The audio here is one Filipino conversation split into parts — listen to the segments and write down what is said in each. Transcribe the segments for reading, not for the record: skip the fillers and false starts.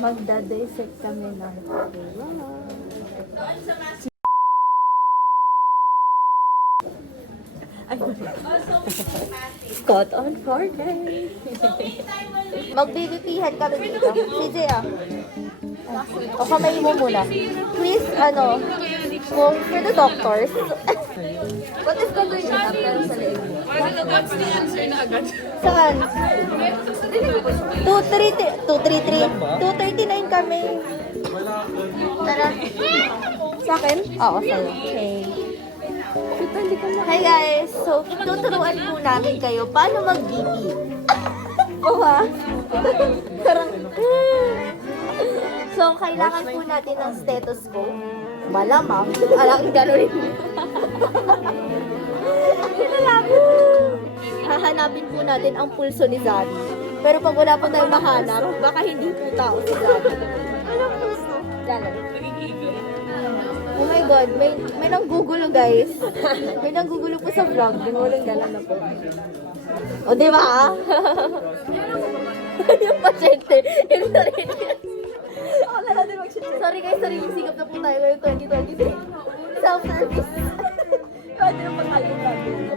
Magda-dissect kami ng cotton for days. Magbibipihan kami dito. CJ o kamay mo muna. Please, kung for the doctors. What is going to happen sa leg? What's the answer na agad? Saan? 239 kami. Tara. Sa akin? Oo, sa'yo. Okay. Hi guys! So, tuturuan po namin kayo paano mag-BP. Ba? Parang... So, kailangan po natin ng stethoscope. Malamang. Alang gano'n. Hahanapin po natin ang pulso ni Zari. Pero pag wala po tayong mahanap, baka hindi po tao si Zari. Anong pulso? Gano'n. Oh my God, may nanggugulo guys. May nanggugulo po sa vlog. Walang gano'n na po. O, di ba? Yung pasyente. Yung sarili. Sorry guys, sariling sikap na po tayo ngayon 2023. Self-service. Pwede na pagkain natin.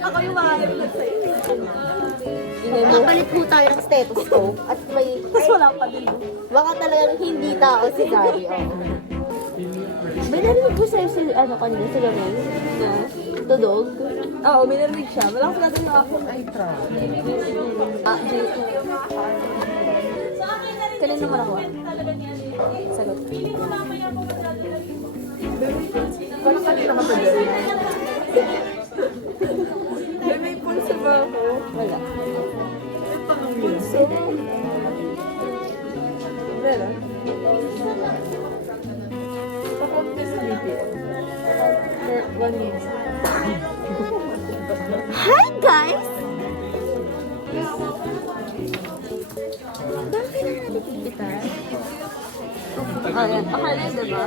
Ako yung makakalimutan sa'yo. Kapalit po tayo ng stethoscope at may... Tapos wala pa din. Baka talagang hindi tao si Zari. May narinig po sa'yo si, kanina, si Lorraine? Na? Tudog? Oo, may narinig siya. Wala ko natin yung ako. Ay, tra. J2. Kanina mo nakuha. Sagot. Wala kanina ka pa dyan. May pulso ba ako? Wala. Pulso? Meron? Papunta sa BP. For 1 minute. Hi guys! Bakit na natin ipitan? Ayan, pakala diba?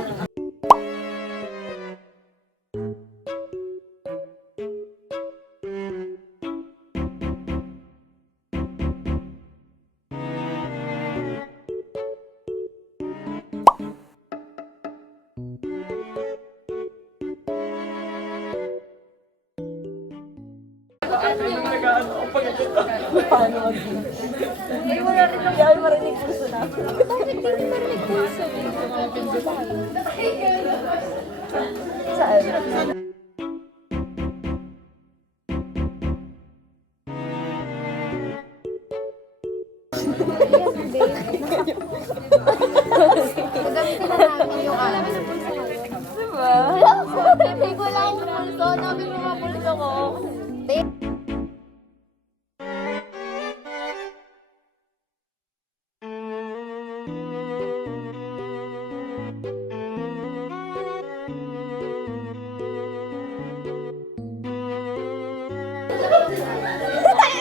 Paano mag-BP? Hindi mo marinig puso na. Bakit hindi marinig puso? Saan? Gagamitin na namin yung Diba? Hindi ko lang yung pulso. Nabi mo mga pulso ko.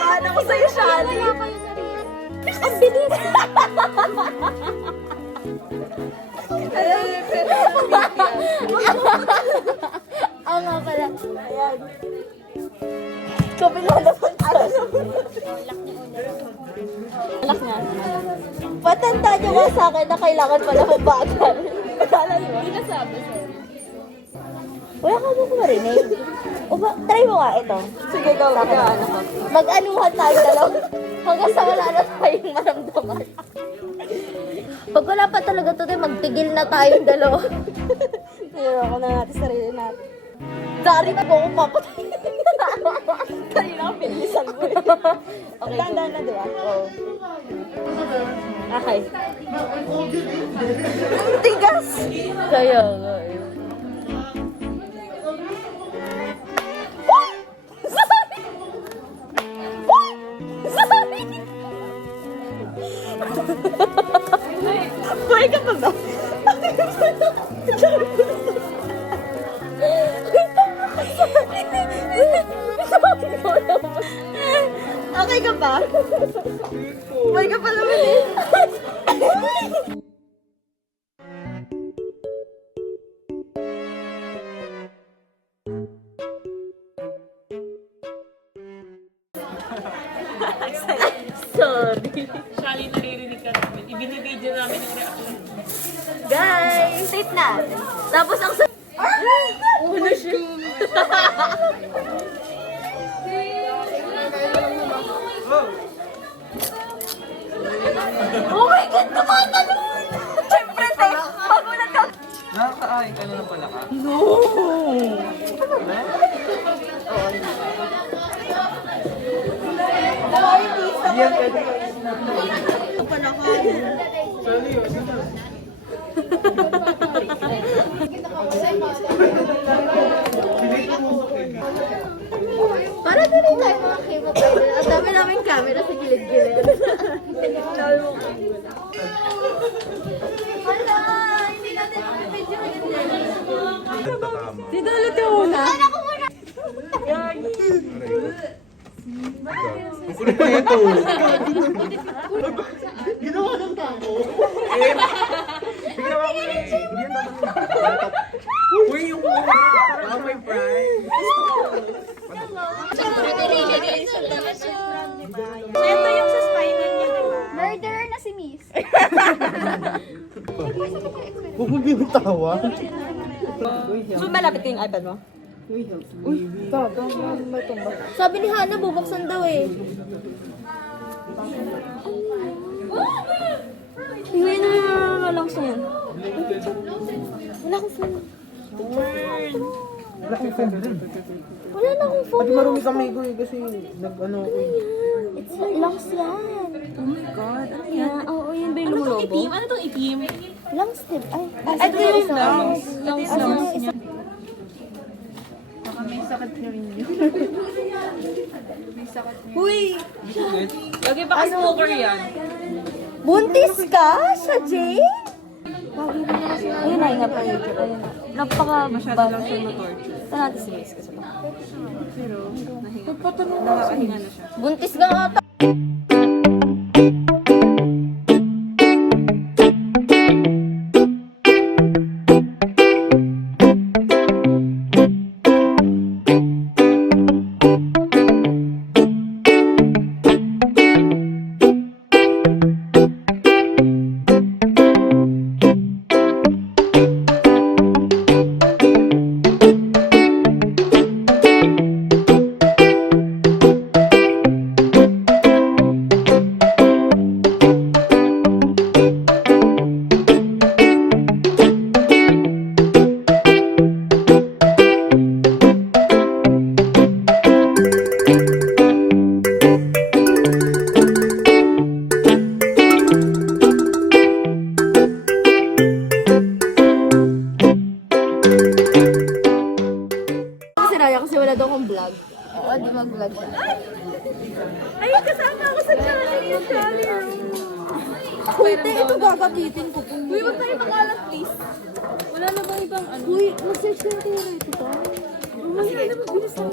Paano ko sa'yo, Shali? Ang bilis! Oo nga pala. Ayan. Kapila naman. Alak nga. Patanda niyo nga sa akin na kailangan pala mabagal. Akala niyo? Hindi nasabi, sorry. Wala ka mo marinig. O ba, try mo nga ito. Sige, go. Ano ko? Mag-anuhan tayo dalawa. Hanggang sa wala na tayong maramdaman. Pag wala pa talaga to, magtigil na tayong dalawa. Tingnan ko na natin sarili natin. Dari na po kung papatay. Kanina ka pinilisan mo eh. Okay, Tandaan na, di ba? Oo. Okay. Ang tigas! Kaya nga eh. Buhay ka pa ba? Okay ka ba? Okay ka pa naman eh. Sorry. Shali, naririnig ka namin. Ibinibideo namin yung reaction. Guys, tape natin. Tapos ang Una siya. Oh my God, tumatalon! Siyempre, tayo. Magulat ka. Nakakain ka na ng palaka? No! Yan, pwede ka. Para din tayo mga K-pop idol. Ang dami namin camera sa gilid-gilid. Hala! Hindi natin video Tatama. Dito ulit yung una. Ano ko muna? Ang kulit na ito. Ginawa ng tao. Ginawa ko eh. Uy, yung parang may pride. Ito yung sa spinal niya, diba? Murderer na si Miss. Huwag mo bibitawa. So, malapit ko yung iPad mo? Sabi ni Hana, bubuksan daw eh. Iwi na walang phone. Wala akong phone. Wala kang friend rin. Wala na akong phone. Pati marumi kami ko eh kasi nag-ano ako eh. It's lungs yan. Oh my God, ano yan? Yeah, oo, yun ba yung Ano itong lumulobo? itim? Ano itong itim? Lungs tip. Ay, Ito yung lungs. Lungs Lungs. Huy! Lagi pa ka-smoker yan. Buntis ka sa Jane? Ayun na, ingat pa YouTube. Ayun na. Masyado lang siya na-torture. Ito natin si Miss kasi ba? Pero, nakakahinga na siya. Buntis ka nga ta. Si Raya kasi wala daw akong vlog. Oo, di mag-vlog siya. Ay, kasama ako sa channel yung Jolly Room. Uy, ito gagapitin ko. Uy, wag tayo makalat, please. Wala na bang ibang ano? Uy, mag-search ka tayo rito ba? Sige na, mabilis na.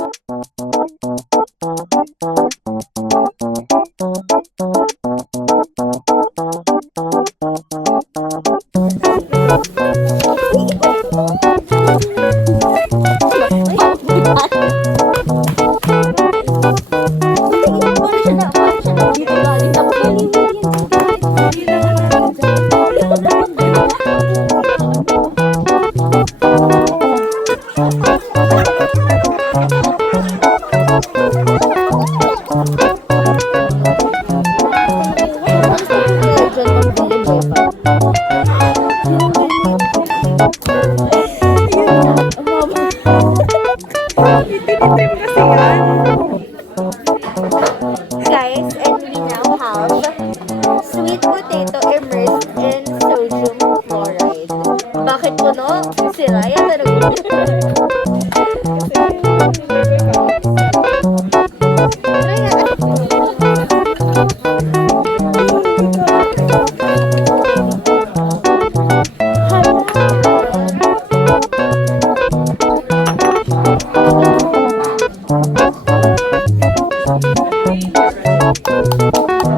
Wait,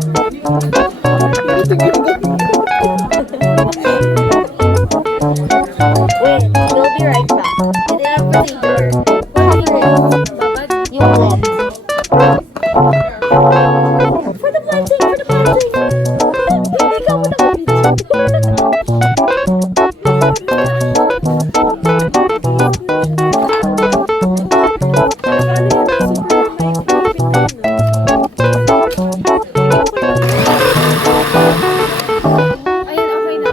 we'll be right back. Did I procedure? What's yung blend? For the planting, for the planting! Hindi ka mo Ayun, okay na.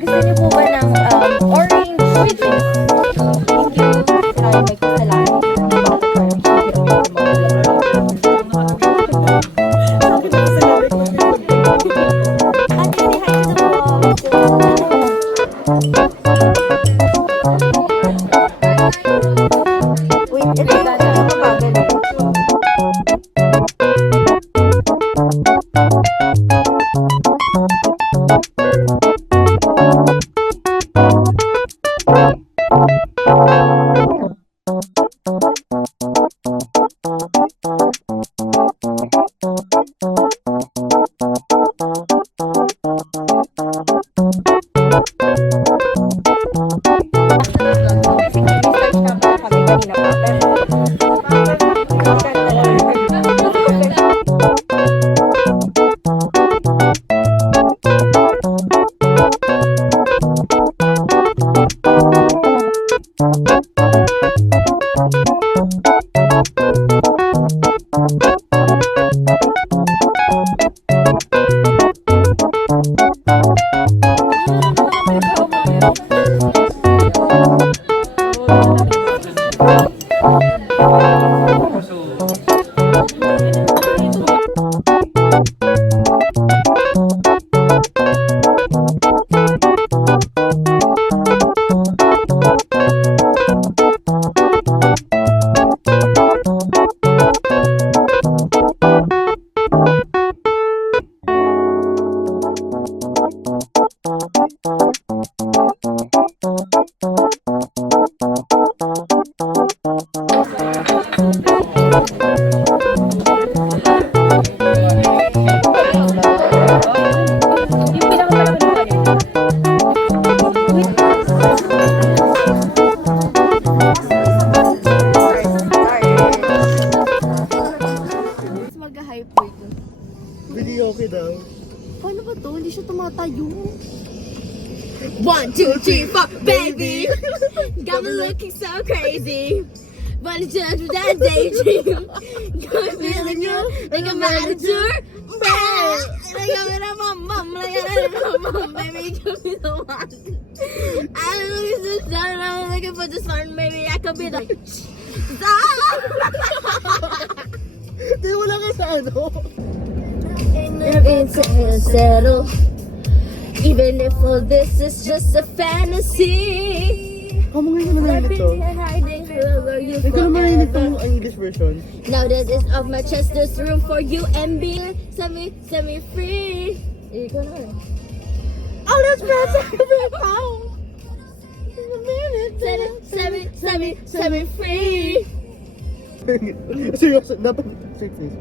Gusto niyo po ba ng orange juice? Thank you. Ay, may kasalanan. Ate, say hi to the vlog. Wait, ito yung mabagal. Mag-hyper ko. Video okay daw. Paano ba to? Hindi siya tumatayo. 1, 2, 3, 4, baby! Got me looking so crazy. But it's just that daydream. Got me feeling you like I'm out of tour. Like I'm in a mom, like I'm in a mom, baby. Give me the one. I'm looking so sad, I'm looking for the sun, baby. I could be the. Di wala ka sa ano. It's settle. Even if all this is just a fantasy. Kamu ngayon naman narinig to. Ikaw naman narinig to yung English version. Now that it's off my chest, there's room for you and me. Set me free. Ikaw naman. Oh, that's perfect. Set me free. Seryoso, dapat straight face.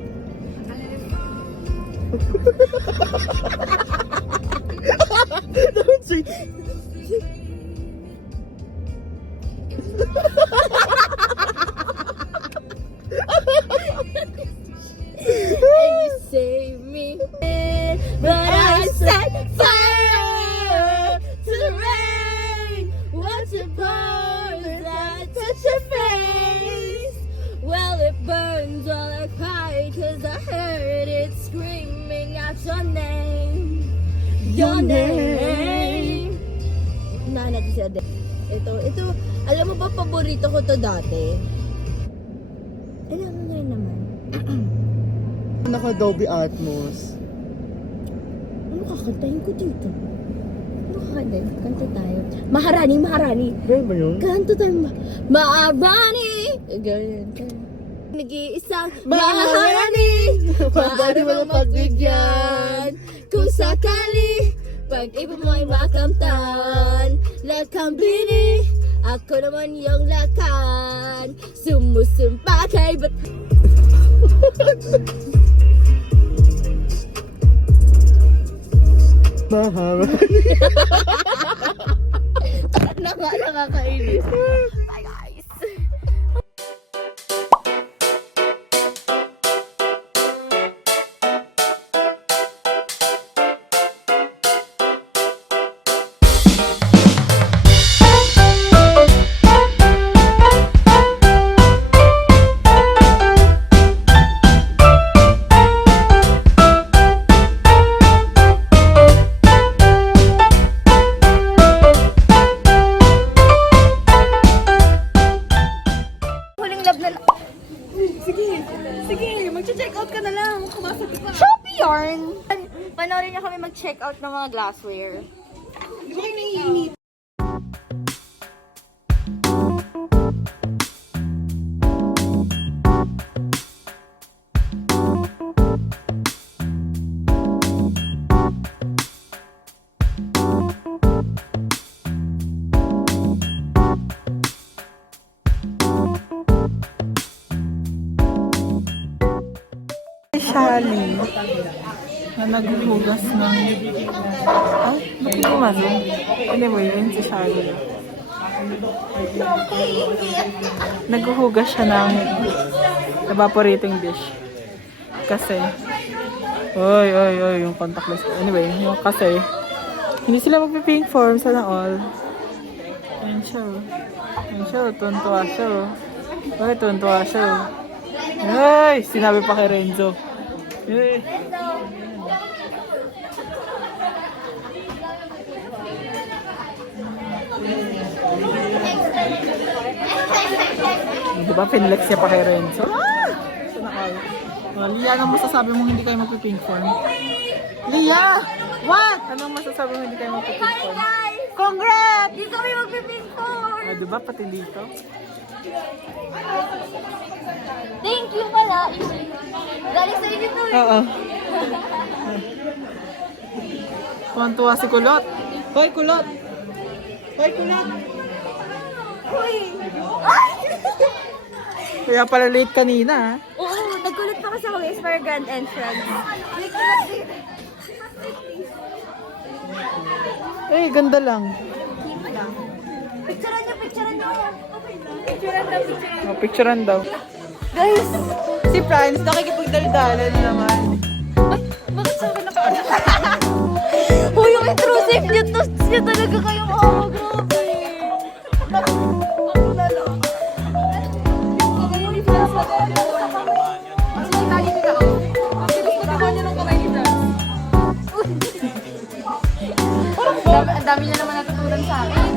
Dapat straight And you save me, but I set fire to the rain. What's your pose that touch your face? Well, it burns while I cry, 'cause I heard it screaming out your name. Your name. Nahanap siya din. Ito, alam mo ba, paborito ko to dati? Alam mo ngayon naman. Naka-Dolby Atmos. Ano kakantahin ko dito? Ano kakantahin? Kanta tayo. Maharani. Gaya ba yun? Kanto tayo. Maharani! Ganyan. Nag-iisang Maharani! Maaari mong pagbigyan. Kung sakali, Pag-ibig mo ay makamtan, lakambini, ako naman yung lakan. Sumusumpa kay bat... Mahaba. Nakakainis. Bye guys. Huling love na... Sige, mag-check out ka na lang. Kumasok ka. Shopee yarn! Panoorin niyo kami mag-check out ng mga glassware. Di ba kayo naiinip? Shali na naghuhugas ng... Ay, bakit pumasok? Anyway, yun si Shali. Naghuhugas siya ng evaporating dish. Kasi, yung contactless. Anyway, yung kasi, hindi sila magpipink form, sana all. Ayun siya. Ayun siya, tuntua siya. Ay, tuntua siya. Ay, sinabi pa kay Renzo. Ay. Diba, pinlex niya pa kay Renzo? Lia, anong masasabi mong hindi kayo magpipink form? Lia! What? Anong masasabi mong hindi kayo magpipink form? Congrats! Dito kami mag-pink form! Ah, diba, pati dito? Thank you pala. Galing sa inyo to eh. Oo. Tuwan-tuwa si Kulot. Hoy, Kulot! Hoy, Kulot! Uy! Ay! Kaya pala late kanina, ha? Oo, nagkulit pa kasi ako is for grand entrance. Eh, ganda lang. Picturean niyo, picturean niyo. Oh, picturean daw. Guys! Si Franz, nakikipagdaldalan na naman. Ay, bakit sa akin nakaano? Uy, yung intrusive niyo to. Siya talaga kayo. Oh, grabe. Ako na lang. Mas may tali nila ako. Ang bilis ko naman yun ang kamay ni Franz. Ang dami niya naman natutunan sa akin.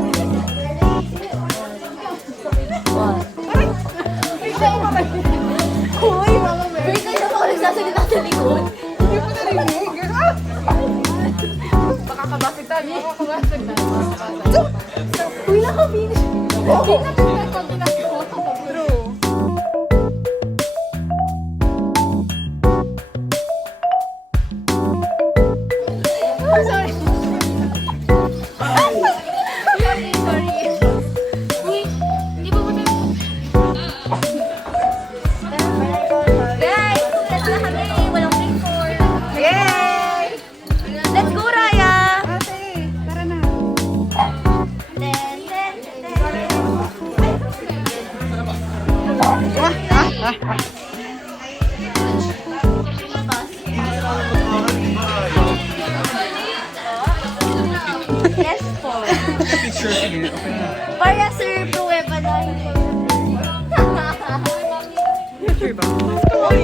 Uy, wait kayo ako nagsasalita sa likod. Hindi ko narinig. Makakabasig tayo. Makakabasig tayo. Uy, nakabinish. Hindi na pinagpagbinas ko. True. Oh, sorry. Sorry. Uy, hindi ba mo tayo? Guys, let's na kami. Walang pink form. Yay! Let's go, Raya! Ate, tara na. Ten, ten, ten. Yes po. Para sir, pruweba na. Picture ba? Oh,